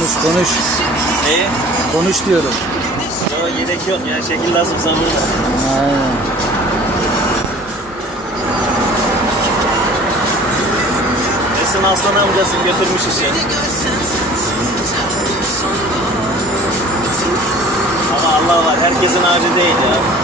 Konuş. Neyi? Konuş diyorum. Yok gerek yok ya, şekil lazımsa burada. Aynen. Esin Aslan amcası götürmüş işi. Ama Allah var, herkesin harcı değil ya.